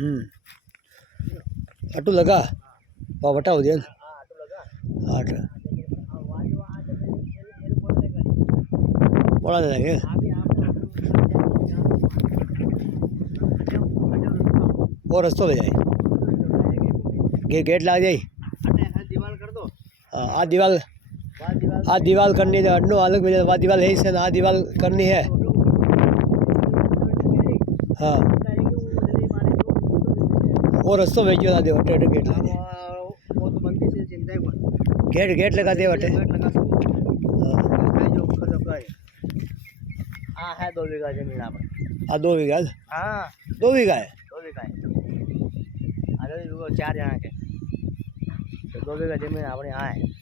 Ado लगा वहाँ बटा हो दिया आठ बड़ा दे देंगे और रस्तो ले जाए गेट ला जाए दीवार कर दो हाँ आ दीवार करनी है अड्नो अलग में आ दीवार है इससे आ दीवार करनी है हाँ और रस्तो भेजियो ना दे वटे गेट ला दे वो तो बनती से चिंता है गेट लगा दे वटे हाँ है 2 बीघा जमीन आप आ 2 बीघा हाँ 2 बीघा है 2 बीघा है अरे 4 जना के तो 2 बीघा जमीन अपने यहाँ है।